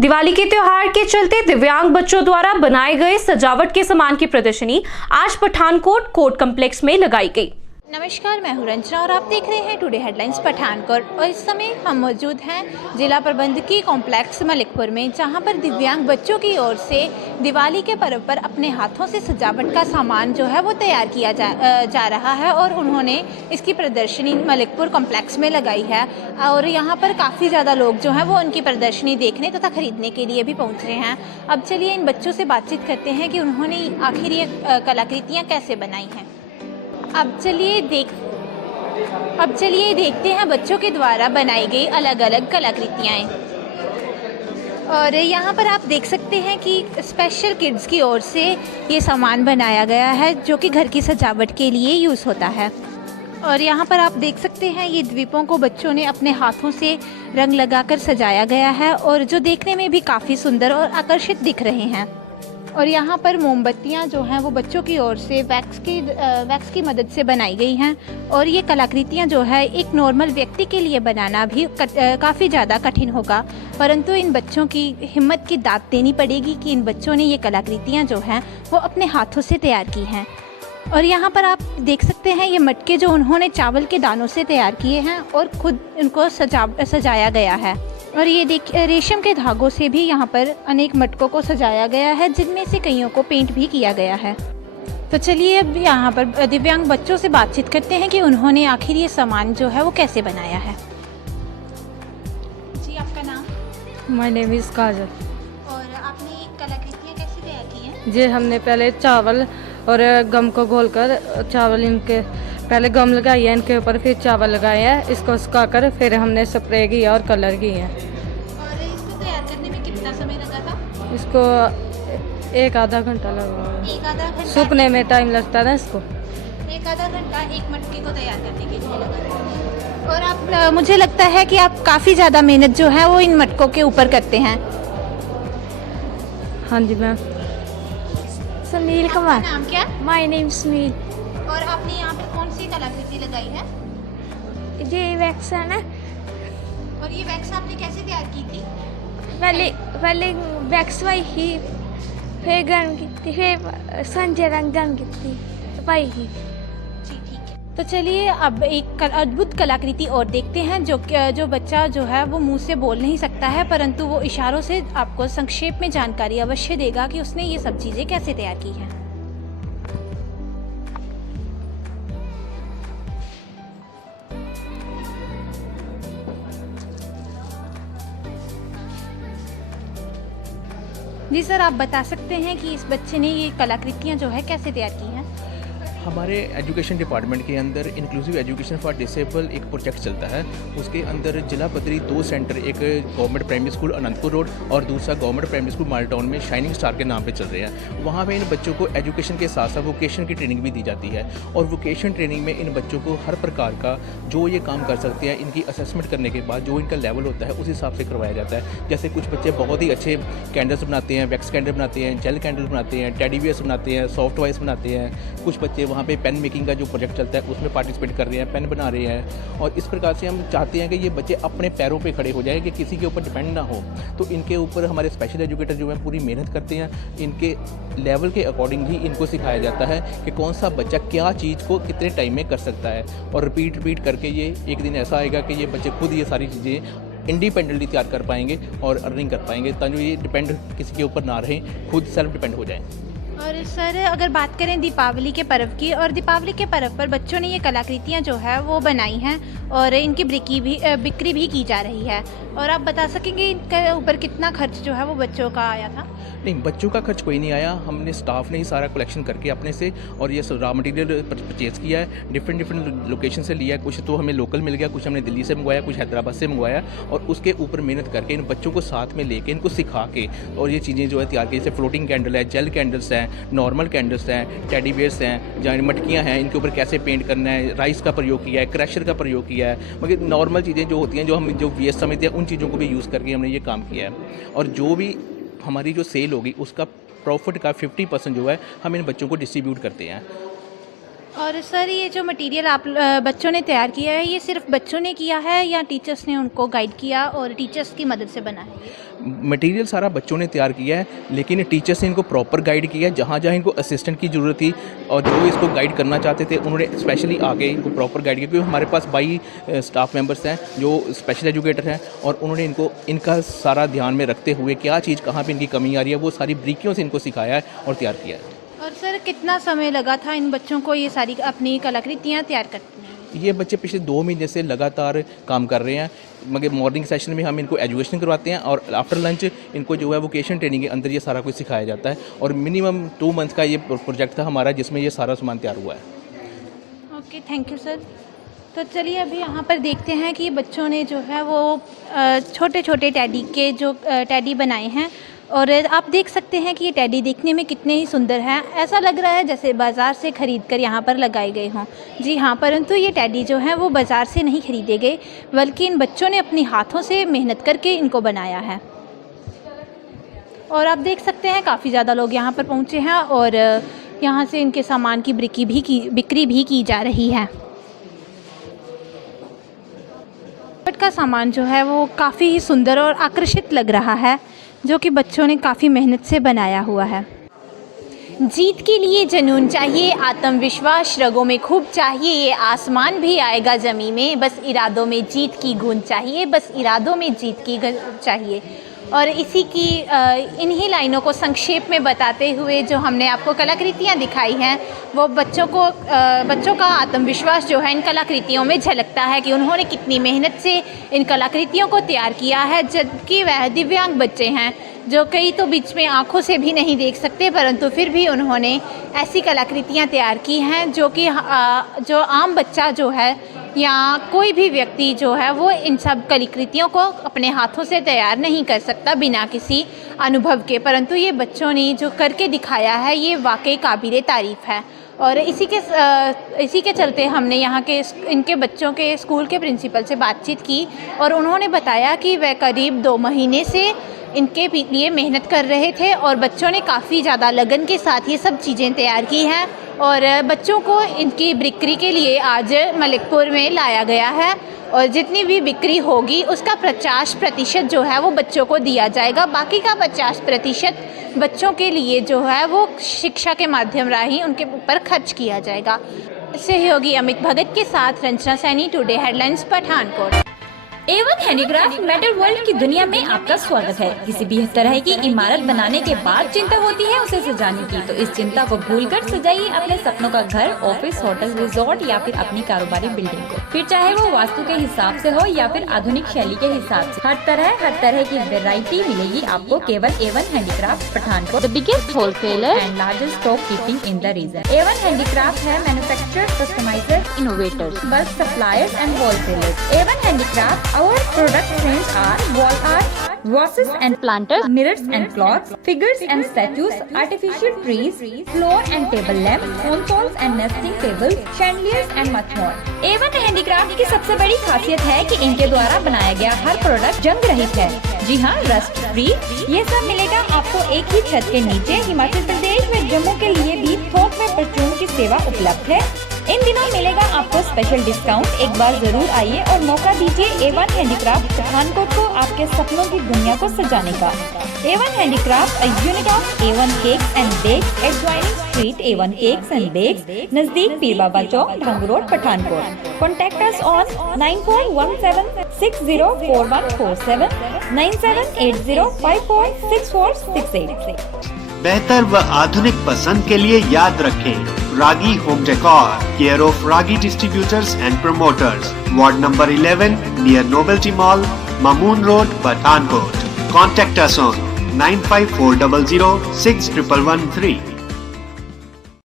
दिवाली के त्योहार के चलते दिव्यांग बच्चों द्वारा बनाए गए सजावट के सामान की प्रदर्शनी आज पठानकोट कोर्ट कॉम्प्लेक्स में लगाई गई। नमस्कार, मैं हूं रंजना और आप देख रहे हैं टुडे हेडलाइंस पठानकोट। और इस समय हम मौजूद हैं जिला प्रबंधकीय कॉम्प्लेक्स मलिकपुर में, जहां पर दिव्यांग बच्चों की ओर से दिवाली के पर्व पर अपने हाथों से सजावट का सामान जो है वो तैयार किया जा रहा है और उन्होंने इसकी प्रदर्शनी मलिकपुर कॉम्प्लेक्स में लगाई है। और यहाँ पर काफ़ी ज़्यादा लोग जो हैं वो उनकी प्रदर्शनी देखने तथा खरीदने के लिए भी पहुँच रहे हैं। अब चलिए इन बच्चों से बातचीत करते हैं कि उन्होंने आखिर ये कलाकृतियाँ कैसे बनाई हैं। अब चलिए देखते हैं बच्चों के द्वारा बनाई गई अलग अलग कलाकृतियाँ। और यहाँ पर आप देख सकते हैं कि स्पेशल किड्स की ओर से ये सामान बनाया गया है जो कि घर की सजावट के लिए यूज़ होता है। और यहाँ पर आप देख सकते हैं ये द्वीपों को बच्चों ने अपने हाथों से रंग लगाकर सजाया गया है और जो देखने में भी काफ़ी सुंदर और आकर्षित दिख रहे हैं। और यहाँ पर मोमबत्तियाँ जो हैं वो बच्चों की ओर से वैक्स की मदद से बनाई गई हैं। और ये कलाकृतियाँ जो है एक नॉर्मल व्यक्ति के लिए बनाना भी काफ़ी ज़्यादा कठिन होगा, परंतु इन बच्चों की हिम्मत की दाद देनी पड़ेगी कि इन बच्चों ने ये कलाकृतियाँ जो हैं वो अपने हाथों से तैयार की हैं। और यहाँ पर आप देख सकते हैं ये मटके जो उन्होंने चावल के दानों से तैयार किए हैं और ख़ुद इनको सजाया गया है। और ये देखिए रेशम के धागों से भी यहाँ पर अनेक मटकों को सजाया गया है, जिनमें से कईयों को पेंट भी किया गया है। तो चलिए अब यहाँ पर दिव्यांग बच्चों से बातचीत करते हैं कि उन्होंने आखिर ये सामान जो है वो कैसे बनाया है। जी, आपका नाम? माय नेम इज़ काजल। और आपने ये कलाकृतियाँ कैसे तैयार की हैं? जी, हमने पहले चावल और गम को घोलकर चावल इनके पहले गम लगाई है इनके ऊपर, फिर चावल लगाए हैं, इसको सुखाकर फिर हमने स्प्रे किया और कलर किए हैं। और इसको तैयार करने में कितना समय लगा था? इसको एक आधा घंटा लगा। एक आधा घंटा? सूखने में टाइम लगता है ना इसको। एक आधा घंटा एक मटके को तैयार करने के लिए लगा। और आप मुझे लगता है कि आप काफ़ी ज़्यादा मेहनत जो है वो इन मटकों के ऊपर करते हैं। हाँ जी मैम। सुनील कुमार। नाम क्या? My name Sunil. और आपने यहाँ पे कौन सी कलाकृति लगाई है? ये वैक्स है ना। और ये वैक्स आपने कैसे तैयार की थी? पहले वैक्स पाई ही, फिर गर्म की थी, फिर संजय रंग गर्म की थी पाई ही। जी ठीक है। तो चलिए अब एक अद्भुत कलाकृति और देखते हैं जो बच्चा जो है वो मुंह से बोल नहीं सकता है, परंतु वो इशारों से आपको संक्षेप में जानकारी अवश्य देगा कि उसने ये सब चीज़ें कैसे तैयार की हैं। जी सर, आप बता सकते हैं कि इस बच्चे ने ये कलाकृतियाँ जो है कैसे तैयार की हैं? हमारे एजुकेशन डिपार्टमेंट के अंदर इंक्लूसिव एजुकेशन फॉर डिसेबल एक प्रोजेक्ट चलता है। उसके अंदर जिला पद्धरी 2 सेंटर, एक government primary school Anantapur road और दूसरा गवर्नमेंट प्राइमरी स्कूल मालटाउन में शाइनिंग स्टार के नाम पे चल रहे हैं। वहाँ पे इन बच्चों को एजुकेशन के साथ साथ वोकेशन की ट्रेनिंग भी दी जाती है। और वोकेशन ट्रेनिंग में इन बच्चों को हर प्रकार का जो ये काम कर सकते हैं, इनकी असेसमेंट करने के बाद जो इनका लेवल होता है उस हिसाब से करवाया जाता है। जैसे कुछ बच्चे बहुत ही अच्छे कैंडल्स बनाते हैं, वैक्स कैंडल बनाते हैं, जेल कैंडल बनाते हैं, टेडी बियर्स बनाते हैं, सॉफ्ट टॉयज बनाते हैं। कुछ बच्चे वहाँ पे पेन मेकिंग का जो प्रोजेक्ट चलता है उसमें पार्टिसिपेट कर रहे हैं, पेन बना रहे हैं। और इस प्रकार से हम चाहते हैं कि ये बच्चे अपने पैरों पे खड़े हो जाएं, कि किसी के ऊपर डिपेंड ना हो। तो इनके ऊपर हमारे स्पेशल एजुकेटर जो है पूरी मेहनत करते हैं। इनके लेवल के अकॉर्डिंग ही इनको सिखाया जाता है कि कौन सा बच्चा क्या चीज़ को कितने टाइम में कर सकता है। और रिपीट करके ये एक दिन ऐसा आएगा कि ये बच्चे खुद ये सारी चीज़ें इंडिपेंडेंटली तैयार कर पाएंगे और अर्निंग कर पाएंगे, ताकि ये डिपेंड किसी के ऊपर ना रहें, खुद सेल्फ डिपेंड हो जाएं। और सर अगर बात करें दीपावली के पर्व की, और दीपावली के पर्व पर बच्चों ने ये कलाकृतियाँ जो है वो बनाई हैं और इनकी बिक्री भी की जा रही है। और आप बता सकेंगे इनके ऊपर कितना खर्च जो है वो बच्चों का आया था? नहीं, बच्चों का खर्च कोई नहीं आया। हमने स्टाफ ने ही सारा कलेक्शन करके अपने से और ये रॉ मटेरियल परचेज किया है। डिफरेंट लोकेशन से लिया है। कुछ तो हमें लोकल मिल गया, कुछ हमने दिल्ली से मंगवाया, कुछ हैदराबाद से मंगवाया। और उसके ऊपर मेहनत करके इन बच्चों को साथ में लेके इनको सिखा के और ये चीज़ें जो है तैयार की। जैसे फ्लोटिंग कैंडल है, जेल कैंडल्स हैं, नॉर्मल कैंडल्स हैं, टेडी बियर्स हैं, जहाँ मटकियाँ हैं, इनके ऊपर कैसे पेंट करना है, राइस का प्रयोग किया है, क्रैशर का प्रयोग किया है। मगर नॉर्मल चीज़ें जो होती हैं, जो हम वेस्ट समझते हैं, उन चीज़ों को भी यूज़ करके हमने ये काम किया है। और जो भी हमारी जो सेल होगी उसका प्रॉफिट का 50% जो है हम इन बच्चों को डिस्ट्रीब्यूट करते हैं। और सर ये जो मटेरियल आप बच्चों ने तैयार किया है, ये सिर्फ बच्चों ने किया है या टीचर्स ने उनको गाइड किया और टीचर्स की मदद से बना है? मटेरियल सारा बच्चों ने तैयार किया है, लेकिन टीचर्स ने इनको प्रॉपर गाइड किया है। जहाँ जहाँ इनको असिस्टेंट की ज़रूरत थी और जो इसको गाइड करना चाहते थे, उन्होंने स्पेशली आके इनको प्रॉपर गाइड किया, क्योंकि हमारे पास 22 स्टाफ मेंबर्स हैं जो स्पेशल एजुकेटर हैं, और उन्होंने इनको इनका सारा ध्यान में रखते हुए क्या चीज़ कहाँ पे इनकी कमी आ रही है, वो सारी बारीकियों से इनको सिखाया है और तैयार किया है। और सर कितना समय लगा था इन बच्चों को ये सारी अपनी कलाकृतियाँ तैयार करने में? ये बच्चे पिछले 2 महीने से लगातार काम कर रहे हैं, मगर मॉर्निंग सेशन में हम इनको एजुकेशन करवाते हैं और आफ्टर लंच इनको जो है वोकेशन ट्रेनिंग के अंदर ये सारा कुछ सिखाया जाता है। और मिनिमम 2 मंथ्स का ये प्रोजेक्ट था हमारा, जिसमें ये सारा सामान तैयार हुआ है। Okay, thank you sir. तो चलिए अभी यहाँ पर देखते हैं कि बच्चों ने जो है वो छोटे छोटे टेडी के जो टेडी बनाए हैं, और आप देख सकते हैं कि ये टेडी देखने में कितने ही सुंदर हैं। ऐसा लग रहा है जैसे बाज़ार से ख़रीद कर यहाँ पर लगाए गए हों। जी हाँ, परंतु ये टेडी जो हैं वो बाज़ार से नहीं ख़रीदे गए, बल्कि इन बच्चों ने अपनी हाथों से मेहनत करके इनको बनाया है। और आप देख सकते हैं काफ़ी ज़्यादा लोग यहाँ पर पहुँचे हैं और यहाँ से इनके सामान की बिक्री भी की जा रही है। का सामान जो है वो काफ़ी ही सुंदर और आकर्षित लग रहा है, जो कि बच्चों ने काफ़ी मेहनत से बनाया हुआ है। जीत के लिए जुनून चाहिए, आत्मविश्वास रगों में खूब चाहिए, ये आसमान भी आएगा ज़मीं में, बस इरादों में जीत की गूंज चाहिए, बस इरादों में जीत की चाहिए। और इसी की इन्हीं लाइनों को संक्षेप में बताते हुए जो हमने आपको कलाकृतियाँ दिखाई हैं, वो बच्चों का आत्मविश्वास जो है इन कलाकृतियों में झलकता है कि उन्होंने कितनी मेहनत से इन कलाकृतियों को तैयार किया है। जबकि वह दिव्यांग बच्चे हैं जो कई तो बीच में आँखों से भी नहीं देख सकते, परंतु फिर भी उन्होंने ऐसी कलाकृतियाँ तैयार की हैं जो कि जो आम बच्चा जो है या कोई भी व्यक्ति जो है वो इन सब कलाकृतियों को अपने हाथों से तैयार नहीं कर सकता बिना किसी अनुभव के। परंतु ये बच्चों ने जो करके दिखाया है ये वाकई काबिले तारीफ़ है। और इसी के चलते हमने यहाँ के इनके बच्चों के स्कूल के प्रिंसिपल से बातचीत की और उन्होंने बताया कि वह करीब 2 महीने से इनके लिए मेहनत कर रहे थे और बच्चों ने काफ़ी ज़्यादा लगन के साथ ये सब चीज़ें तैयार की हैं और बच्चों को इनकी बिक्री के लिए आज मलिकपुर में लाया गया है और जितनी भी बिक्री होगी उसका 50% जो है वो बच्चों को दिया जाएगा। बाकी का 50% बच्चों के लिए जो है वो शिक्षा के माध्यम राही उनके ऊपर खर्च किया जाएगा। सहयोगी अमित भगत के साथ Ranjana Saini, today headlines, Pathankot. A1 handicraft metal world की दुनिया में आपका स्वागत है। किसी भी तरह की इमारत बनाने के बाद चिंता होती है उसे सजाने की, तो इस चिंता को भूलकर सजाइए अपने सपनों का घर, ऑफिस, होटल, रिजॉर्ट या फिर अपनी कारोबारी बिल्डिंग को। फिर चाहे वो वास्तु के हिसाब से हो या फिर आधुनिक शैली के हिसाब से, हर तरह की वैरायटी मिलेगी आपको केवल A1 handicraft Pathankot, the biggest wholesaler and largest stock keeping in the region. A1 handicraft है manufacturers, customisers, innovators, bulk suppliers and wholesalers. A1 handicraft our product range are wall art, vases and planters, mirrors and clocks, figures and statues, artificial trees, floor and table lamps, consoles and nesting tables, chandeliers and much more. A1 handicraft की सबसे बड़ी खासियत है कि इनके द्वारा बनाया गया हर प्रोडक्ट जंग रहित है। जी हाँ, रस्ट फ्री। ये सब मिलेगा आपको एक ही छत के नीचे। हिमाचल प्रदेश में जम्मू के लिए भी थोक में परचून की सेवा उपलब्ध है। इन दिनों मिलेगा आपको स्पेशल डिस्काउंट। एक बार जरूर आइए और मौका दीजिए A1 हैंडीक्राफ्ट पठानकोट को आपके सपनों की दुनिया को सजाने का। A1 handicraft, a unit of A1 Cakes and Bakes, adjoining street A1 Cakes and Bakes, नजदीक पीर बाबा चौक, ढंग road, Pathankot. Contact us on 9417604147, 9780546468। बेहतर व आधुनिक पसंद के लिए याद रखें Ragi home decor, care of Ragi distributors and promoters, ward number 11 near novelty mall, Mamoon road, Pathankot. Contact us on 95400 6113.